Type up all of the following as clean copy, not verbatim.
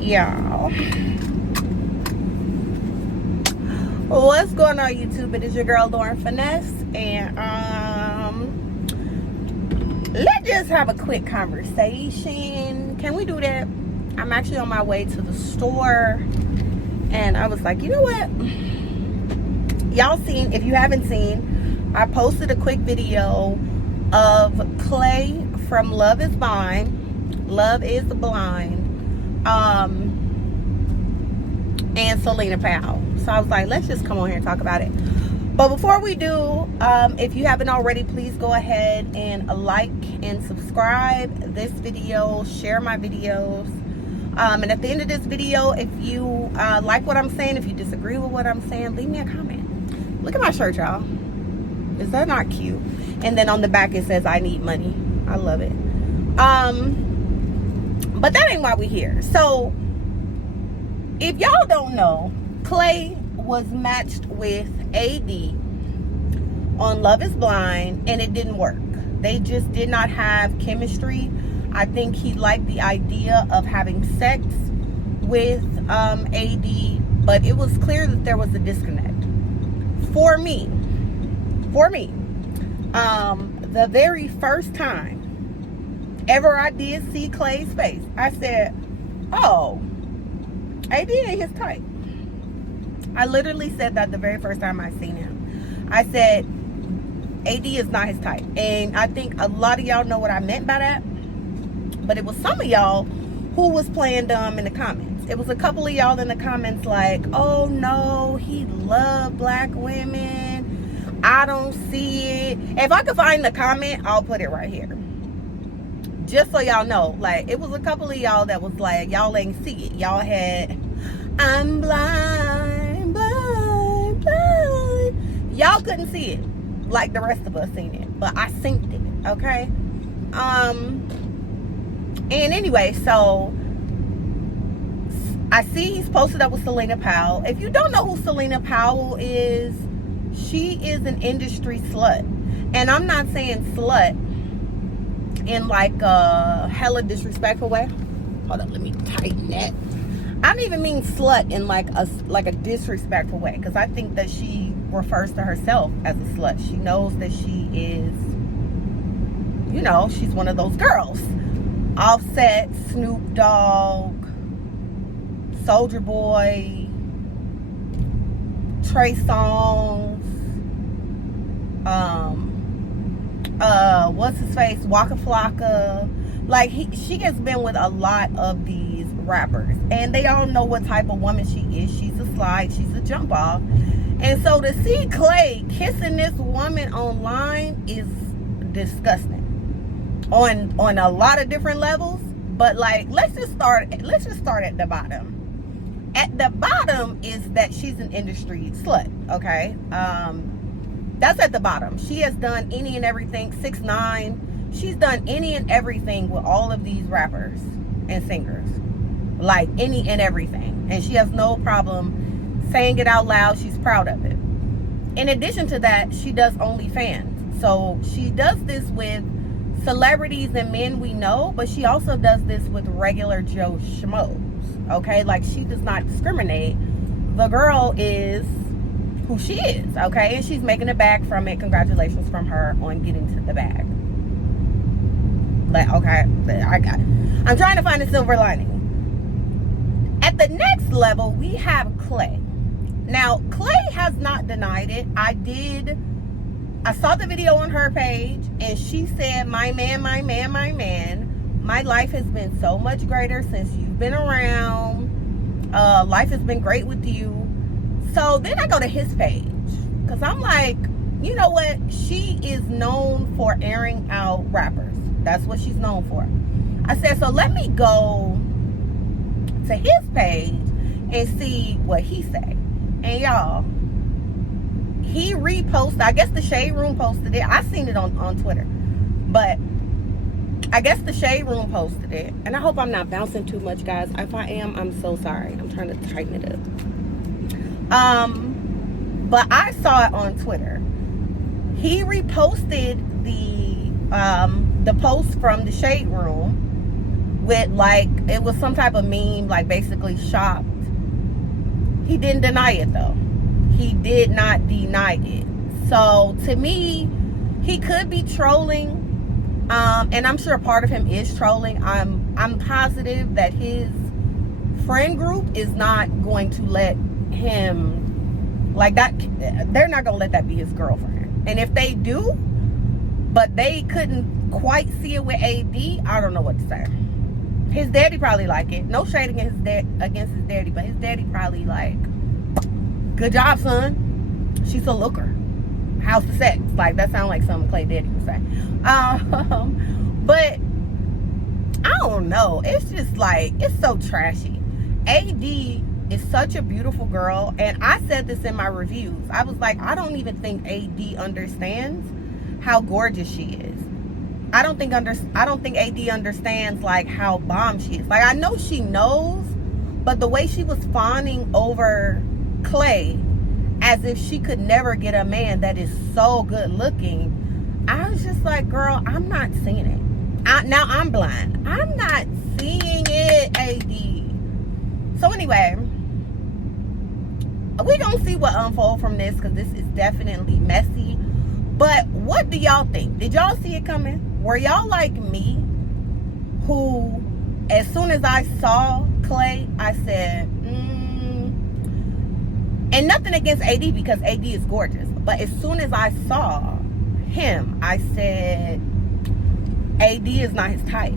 Y'all, what's going on YouTube? It is your girl Lauren Finesse, and let's just have a quick conversation. Can we do that? I'm actually on my way to the store, and I was like, you know what, y'all seen, if you haven't seen, I posted a quick video of Clay from Love is Blind, and Celina Powell. So I was like, let's just come on here and talk about it. But before we do, if you haven't already, please go ahead and like and subscribe this video, share my videos. And at the end of this video, if you like what I'm saying, if you disagree with what I'm saying, leave me a comment. Look at my shirt, y'all. Is that not cute? And then on the back it says, I need money. I love it. But that ain't why we're here. So if y'all don't know, Clay was matched with AD on Love is Blind, and it didn't work. They just did not have chemistry. I think he liked the idea of having sex with AD, but it was clear that there was a disconnect. For me, the very first time ever I did see Clay's face, I said, oh, AD ain't his type. I literally said that the very first time I seen him. I said, AD is not his type. And I think a lot of y'all know what I meant by that. But it was some of y'all who was playing dumb in the comments. It was a couple of y'all in the comments like, oh no, he loved black women. I don't see it. If I could find the comment, I'll put it right here. Just so y'all know, like, it was a couple of y'all that was like, y'all ain't see it. Y'all had, I'm blind, blind, blind. Y'all couldn't see it like the rest of us seen it, but I synced it, okay? And anyway, so I see he's posted up with Celina Powell. If you don't know who Celina Powell is, she is an industry slut. And I'm not saying slut in like a hella disrespectful way. Hold up, let me tighten that. I don't even mean slut in like a disrespectful way, because I think that she refers to herself as a slut. She knows that she is, you know, she's one of those girls. Offset, Snoop Dogg, Soulja Boy, Trey Songz, what's his face, Waka Flocka. Like, she has been with a lot of these rappers, and they all know what type of woman she is. She's a slide, she's a jump off. And so to see Clay kissing this woman online is disgusting on a lot of different levels. But like, let's just start at the bottom. At the bottom is that she's an industry slut, okay? That's at the bottom. She has done any and everything. 6ix9ine, she's done any and everything with all of these rappers and singers, like any and everything, and she has no problem saying it out loud. She's proud of it. In addition to that, she does OnlyFans. So she does this with celebrities and men we know, but she also does this with regular Joe Schmoes, okay? Like, she does not discriminate. The girl is who she is, okay? And she's making a bag from it. Congratulations from her on getting to the bag. Like, okay, I got it. I'm trying to find a silver lining. At the next level, we have Clay. Now, Clay has not denied it. I saw the video on her page, and she said, my man, my life has been so much greater since you've been around. Life has been great with you. So then I go to his page, because I'm like, you know what? She is known for airing out rappers. That's what she's known for. I said, so let me go to his page and see what he say. And y'all, he reposted, I guess the Shade Room posted it. I seen it on Twitter, but I guess the Shade Room posted it. And I hope I'm not bouncing too much, guys. If I am, I'm so sorry. I'm trying to tighten it up. But I saw it on Twitter. He reposted the post from the Shade Room with like, it was some type of meme, like basically shocked. He didn't deny it though. He did not deny it. So to me, he could be trolling, and I'm sure part of him is trolling. I'm positive that his friend group is not going to let him, like that, they're not gonna let that be his girlfriend. And if they do, but they couldn't quite see it with AD, I don't know what to say. His daddy probably like it. No shade against his daddy, but his daddy probably like, good job, son. She's a looker. How's the sex? Like, that sounds like something Clay Daddy would say. But I don't know. It's just like, it's so trashy. AD is such a beautiful girl, and I said this in my reviews. I was like, I don't even think AD understands how gorgeous she is. I don't think AD understands like how bomb she is. Like, I know she knows, but the way she was fawning over Clay as if she could never get a man that is so good looking, I was just like, girl, I'm not seeing it. Now I'm blind. I'm not seeing it, AD. So anyway, we're gonna see what unfolds from this, because this is definitely messy. But what do y'all think? Did y'all see it coming? Were y'all like me, who, as soon as I saw Clay, I said, and nothing against AD, because AD is gorgeous, but as soon as I saw him, I said, AD is not his type.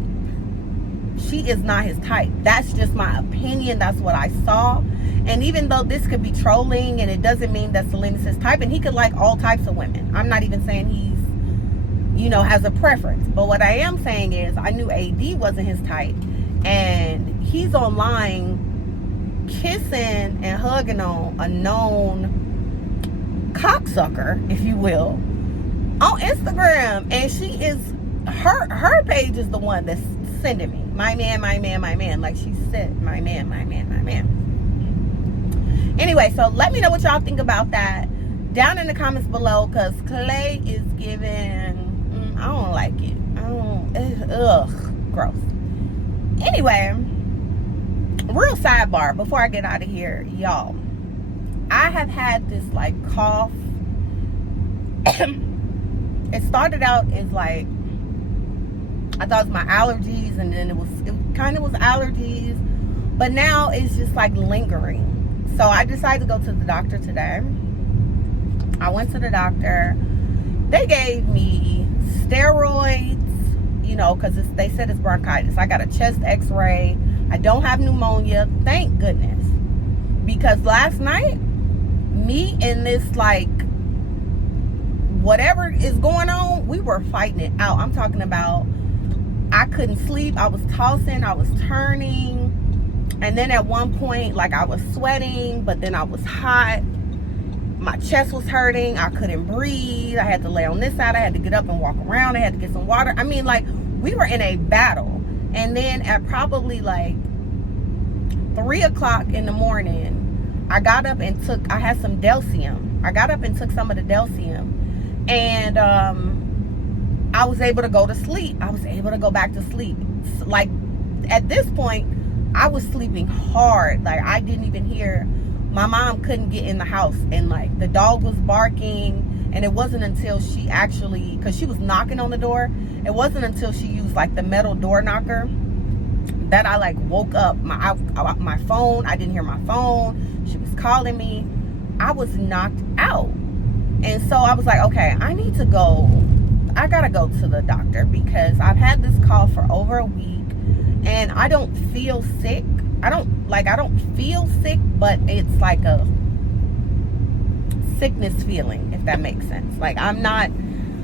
She is not his type. That's just my opinion. That's what I saw. And even though this could be trolling, and it doesn't mean that Celina's his type, and he could like all types of women. I'm not even saying he's, you know, has a preference. But what I am saying is, I knew AD wasn't his type, and he's online kissing and hugging on a known cocksucker, if you will, on Instagram. And she is, her page is the one that's sending me, my man, my man, my man. Like she said, my man, my man, my man. Anyway, so let me know what y'all think about that down in the comments below, because Clay is giving, I don't like it. Gross. Anyway, real sidebar before I get out of here, y'all. I have had this like cough. It started out as like, I thought it was my allergies, and then it kind of was allergies, but now it's just like lingering. So I decided to go to the doctor today. I went to the doctor. They gave me steroids, you know, because they said it's bronchitis. I got a chest x-ray. I don't have pneumonia, thank goodness. Because last night, me and this like, whatever is going on, we were fighting it out. I'm talking about, I couldn't sleep. I was tossing, I was turning. And then at one point, like I was sweating, but then I was hot. My chest was hurting. I couldn't breathe. I had to lay on this side. I had to get up and walk around. I had to get some water. I mean, like, we were in a battle. And then at probably like 3 o'clock in the morning, I got up and I had some Delcium. I got up and took some of the Delcium. And I was able to go to sleep. I was able to go back to sleep. Like, at this point, I was sleeping hard. Like, I didn't even hear, my mom couldn't get in the house, and like the dog was barking, and it wasn't until she actually, because she was knocking on the door, it wasn't until she used like the metal door knocker that I like woke up. My phone, I didn't hear my phone. She was calling me. I was knocked out. And so I was like, okay, I need to go, I gotta go to the doctor, because I've had this cough for over a week. And I don't feel sick. I don't feel sick, but it's like a sickness feeling, if that makes sense. Like, I'm not,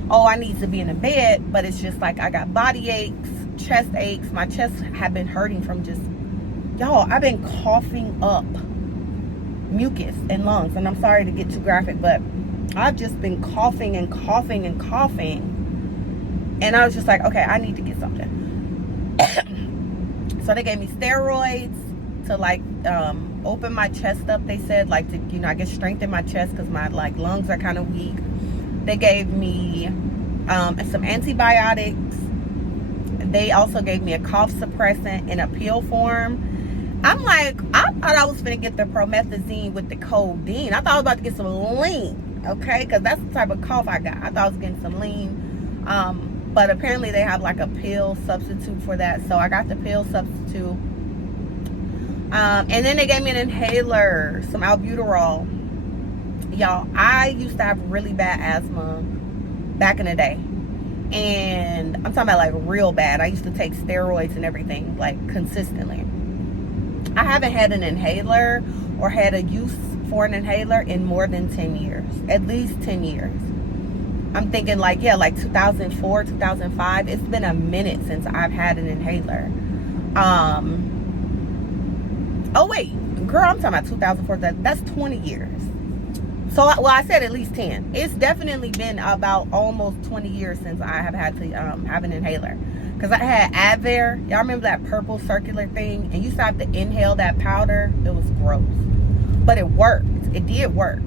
oh, I need to be in a bed, but it's just like I got body aches, chest aches. My chest have been hurting from just, y'all, I've been coughing up mucus and lungs. And I'm sorry to get too graphic, but I've just been coughing and coughing and coughing. And I was just like, okay, I need to get something. So they gave me steroids to like open my chest up. They said like to, you know, I guess strengthen my chest, because my like lungs are kind of weak. They gave me some antibiotics. They also gave me a cough suppressant in a pill form. I'm like, I thought I was finna get the promethazine with the codeine. I thought I was about to get some lean, okay? Because that's the type of cough I got. I thought I was getting some lean. But apparently they have like a pill substitute for that. So I got the pill substitute. And then they gave me an inhaler, some albuterol. Y'all, I used to have really bad asthma back in the day. And I'm talking about like real bad. I used to take steroids and everything, like consistently. I haven't had an inhaler or had a use for an inhaler in more than 10 years. At least 10 years. I'm thinking like, yeah, like 2004, 2005. It's been a minute since I've had an inhaler. Oh, wait. Girl, I'm talking about 2004. That's 20 years. So, well, I said at least 10. It's definitely been about almost 20 years since I have had to have an inhaler. Because I had Advair. Y'all remember that purple circular thing? And you used to have to inhale that powder. It was gross. But it worked. It did work.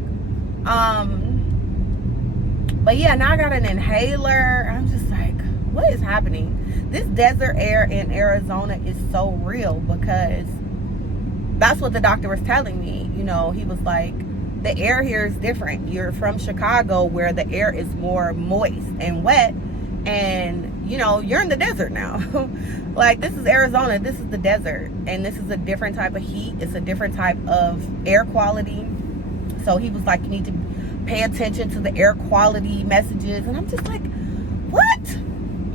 But yeah, now I got an inhaler. I'm just like, what is happening? This desert air in Arizona is so real because that's what the doctor was telling me. You know, he was like, the air here is different. You're from Chicago where the air is more moist and wet. And, you know, you're in the desert now. Like, this is Arizona. This is the desert. And this is a different type of heat. It's a different type of air quality. So he was like, you need to pay attention to the air quality messages. And I'm just like, what?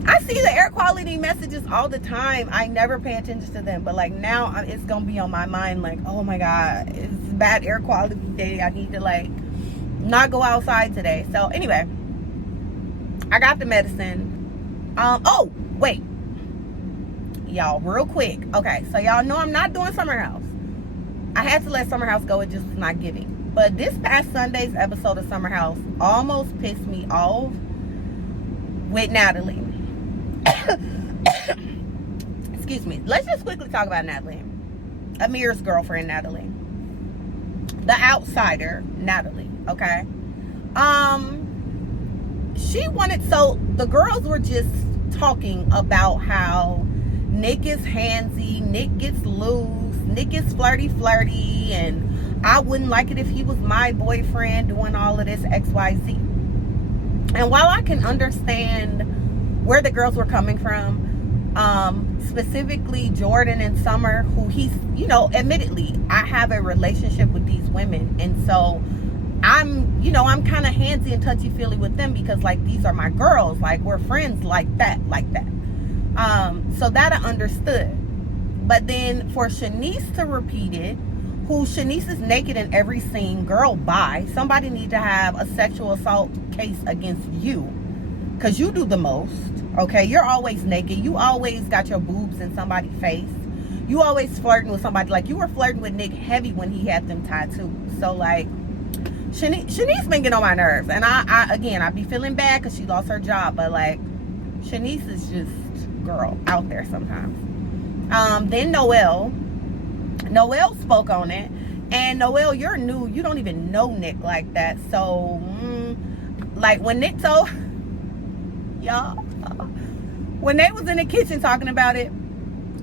I see the air quality messages all the time. I never pay attention to them. But like now it's going to be on my mind like, oh my God, it's bad air quality day. I need to like not go outside today. So anyway, I got the medicine. Oh, wait. Y'all, real quick. Okay, so y'all know I'm not doing Summer House. I had to let Summer House go. It just was not giving. But this past Sunday's episode of Summer House almost pissed me off with Natalie. Excuse me. Let's just quickly talk about Natalie. Amir's girlfriend, Natalie. The outsider, Natalie. Okay. She wanted, so the girls were just talking about how Nick is handsy, Nick gets loose, Nick is flirty, and I wouldn't like it if he was my boyfriend doing all of this XYZ. And while I can understand where the girls were coming from, specifically Jordan and Summer, who he's, you know, admittedly, I have a relationship with these women. And so I'm, you know, I'm kind of handsy and touchy-feely with them because, like, these are my girls. Like, we're friends like that. So that I understood. But then for Shanice to repeat it, who Shanice is naked in every scene, girl, bye. Somebody need to have a sexual assault case against you because you do the most. Okay, you're always naked. You always got your boobs in somebody's face. You always flirting with somebody. Like, you were flirting with Nick heavy when he had them tattoos. So, like, Shanice been getting on my nerves. And I be feeling bad because she lost her job. But, like, Shanice is just, girl, out there sometimes. Then Noelle spoke on it. And Noelle, you're new. You don't even know Nick like that. So, like, when Nick told... Y'all, when they was in the kitchen talking about it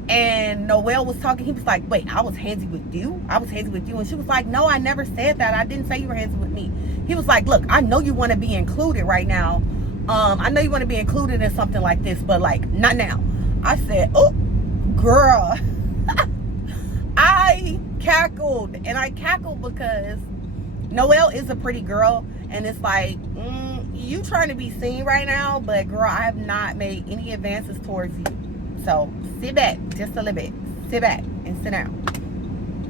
and Noelle was talking, he was like, wait, I was handsy with you? And she was like, no, I never said that. I didn't say you were handsy with me. He was like, look, I know you want to be included right now. I know you want to be included in something like this, but like, not now. I said, oh, girl. I cackled, and I cackled because Noelle is a pretty girl, and it's like, you trying to be seen right now, but girl, I have not made any advances towards you. So sit back just a little bit. Sit back and sit down.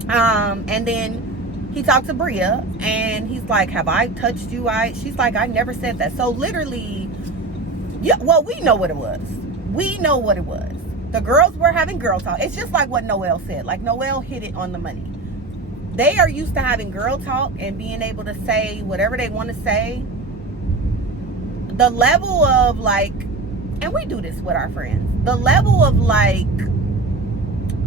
And then he talked to Bria, and he's like, have I touched you? She's like, I never said that. So literally, yeah, well, we know what it was. The girls were having girl talk. It's just like what Noelle said. Like, Noelle hit it on the money. They are used to having girl talk and being able to say whatever they want to say. The level of like, and we do this with our friends, the level of like,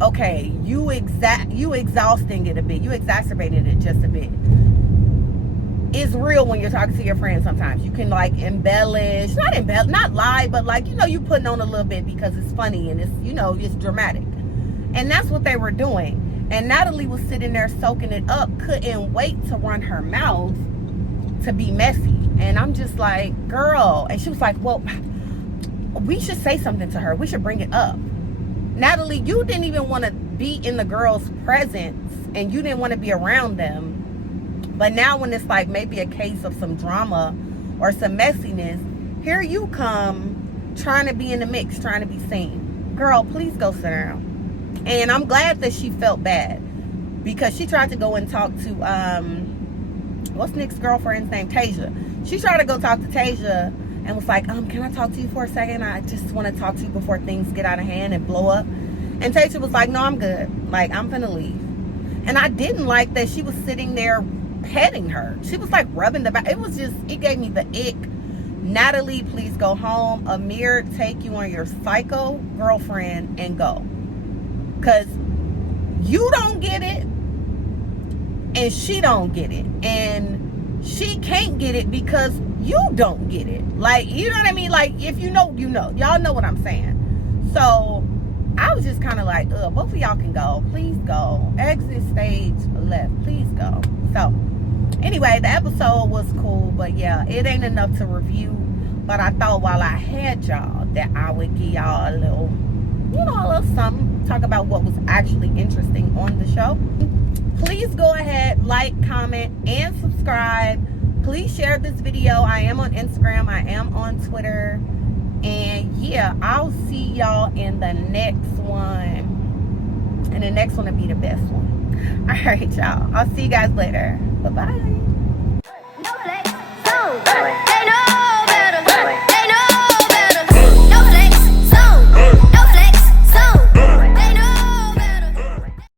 okay, you exhausting it a bit, you exacerbated it just a bit. it's real when you're talking to your friends. Sometimes you can like embellish, not lie, but like, you know, you putting on a little bit because it's funny and it's, you know, it's dramatic. And that's what they were doing. And Natalie was sitting there soaking it up, couldn't wait to run her mouth to be messy. And I'm just like, girl. And she was like, well, we should say something to her. We should bring it up. Natalie, you didn't even want to be in the girls' presence and you didn't want to be around them. But now when it's like maybe a case of some drama or some messiness, here you come trying to be in the mix, trying to be seen. Girl, please go sit down. And I'm glad that she felt bad because she tried to go and talk to, what's Nick's girlfriend's name? Tasia. She tried to go talk to Tasia and was like, can I talk to you for a second? I just want to talk to you before things get out of hand and blow up. And Tasia was like, no, I'm good. Like, I'm finna leave. And I didn't like that she was sitting there petting her. She was like rubbing the back. It was just, it gave me the ick. Natalie, please go home. Amir, take you on your psycho girlfriend and go. Because you don't get it. And she don't get it. And she can't get it because you don't get it. Like, you know what I mean? Like, if you know, you know. Y'all know what I'm saying. So I was just kind of like, both of y'all can go. Please go. Exit stage left. Please go. So anyway, the episode was cool, but yeah, it ain't enough to review. But I thought while I had y'all that I would give y'all a little, you know, a little something. Talk about what was actually interesting on the show. Please go ahead, like, comment, and subscribe. Please share this video. I am on Instagram. I am on Twitter. And yeah, I'll see y'all in the next one. And the next one will be the best one. All right, y'all. I'll see you guys later. Bye-bye.